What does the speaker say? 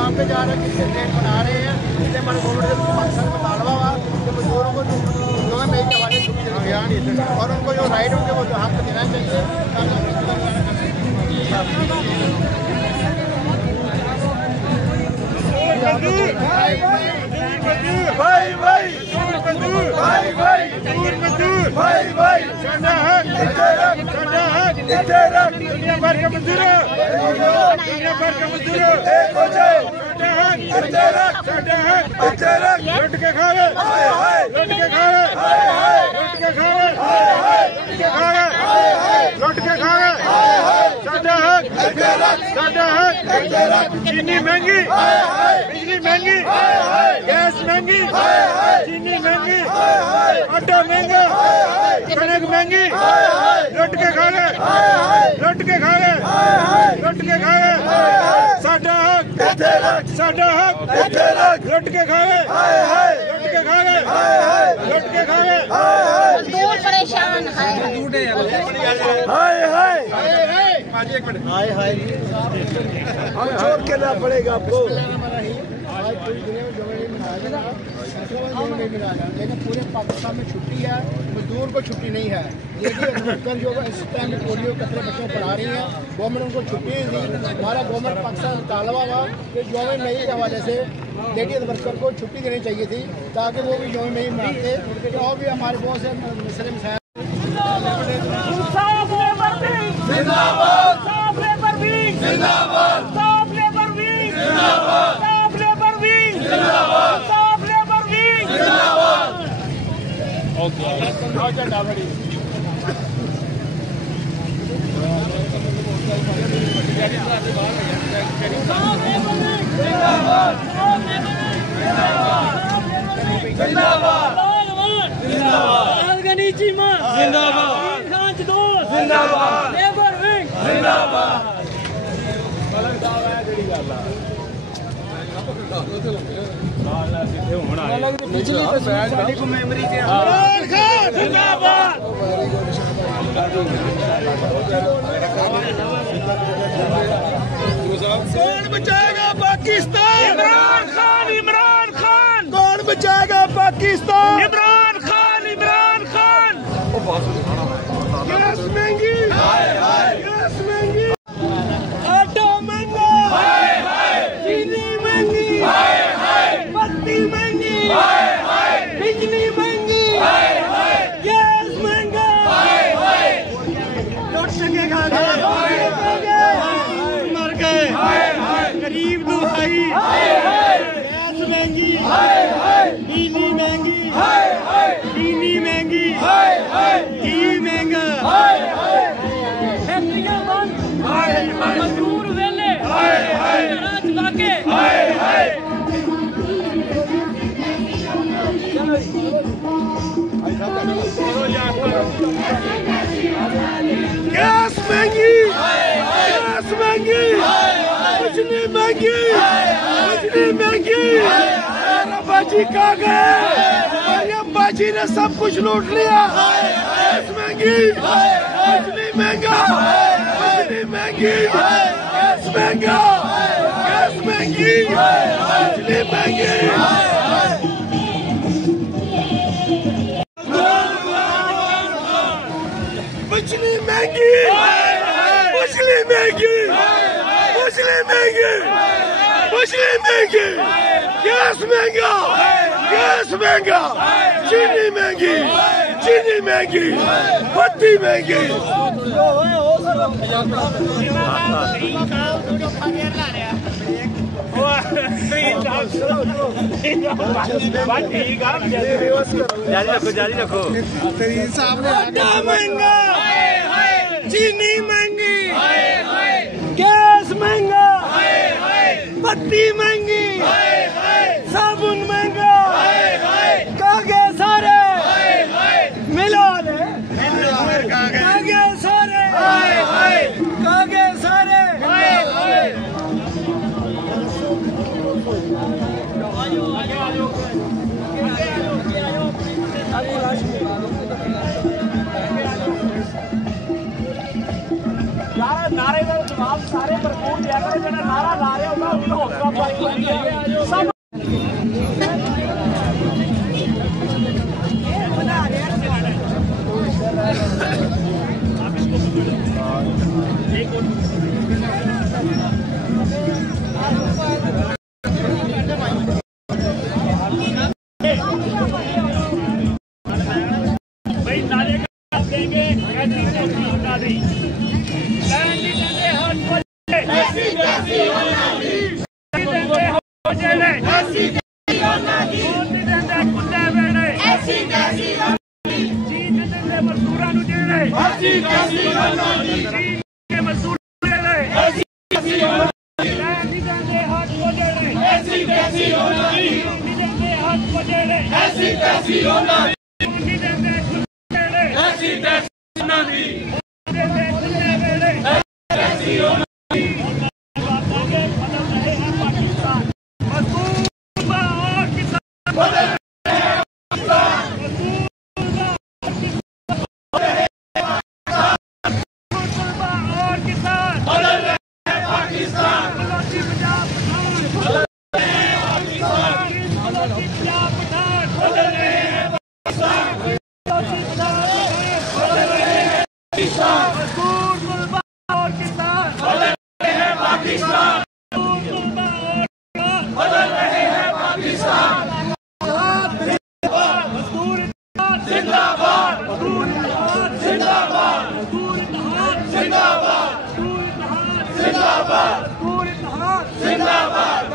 काम पे जा रहे हैं, किससे डेट बना रहे हैं, इसलिए हमारे गवर्नमेंट से मकसद में तालवा हुआ कि मजदूरों को जो मेरी हवाले छुट्टी देनी और उनको जो राइट होंगे वो जो हक देना चाहिए। भाई भाई भाई भाई भाई भाई दुनिया भर का मजदूर, दुनिया भर का मजदूर एक हो जाए, लुट के खा रहे, लुट के खा रहे, लुट के खा रहे, लुट के खा रहे, साडा है, चीनी महंगी, बिजली महंगी, गैस महंगी, चीनी महंगी, आटा महंगा, कणक महंगी, लुट के खा रहे, लुट के खा रहे, लुट के खा रहे, साडा हक, लुट के खा रहे, लुट के खा रहे, लुट के खा रहे, मजदूर परेशान है। एक मिनट, हाय छोड़ के ना पड़ेगा आपको। आज पूरी दुनिया में लेकिन पूरे पाकिस्तान में छुट्टी है, मजदूर को छुट्टी नहीं है। लेकिन जो इस टाइम में पोलियो कतरे बच्चों को पढ़ा रही हैं, गवर्नमेंट उनको छुट्टी दी। हमारा गवर्नमेंट पाकिस्तान तालवा हुआ कि यौम मई के हवाले से लेडीज वर्कर को छुट्टी देनी चाहिए थी ताकि वो भी यौम मई मनाते। और भी हमारे बहुत से मसले मसाइल। कौन बचाएगा पाकिस्तान? इमरान खान, इमरान खान। कौन बचाएगा पाकिस्तान? इमरान खान, इमरान खान। गैस महंगी, गैस महंगी, आटा महंगा, चीनी महंगी, बत्ती महंगी, बिजली महंगी, गैस महंगा, लुट सके खा मर गए, गरीब दुहाई, गैस महंगी, बिजली महंगी, चीनी महंगी, घी महंगा, फैक्ट्रियां बंद, मजदूर वेले, राज वाके, गैस महंगी, गैस महंगी, बिजली महंगी, बिजली महंगी, बाजी कहाँ गए? बाजी ने सब कुछ लूट लिया। गैस महंगी, बिजली महंगा, बिजली महंगी, गैस महंगा, गैस महंगी, बिजली महंगी। बिजली महंगी, बिजली महंगी, बिजली महंगी, बिजली महंगी, गैस महंगा, गैस महंगा, चीनी महंगी, चीनी महंगी, बत्ती महंगी। जारी रखो, आटा महंगा, चीनी महंगी, गैस महंगा, बत्ती महंगी, साबुन महंगा, कागे सारे मिला ले, कागे सारे, कागे सारे। नारे का जवाब सारे भरपूर दिया करो, जो नारा ला रहे होगा उनको हौसला अफजाई होनी है। सब भाई नारे का देंगे जिंदाबाद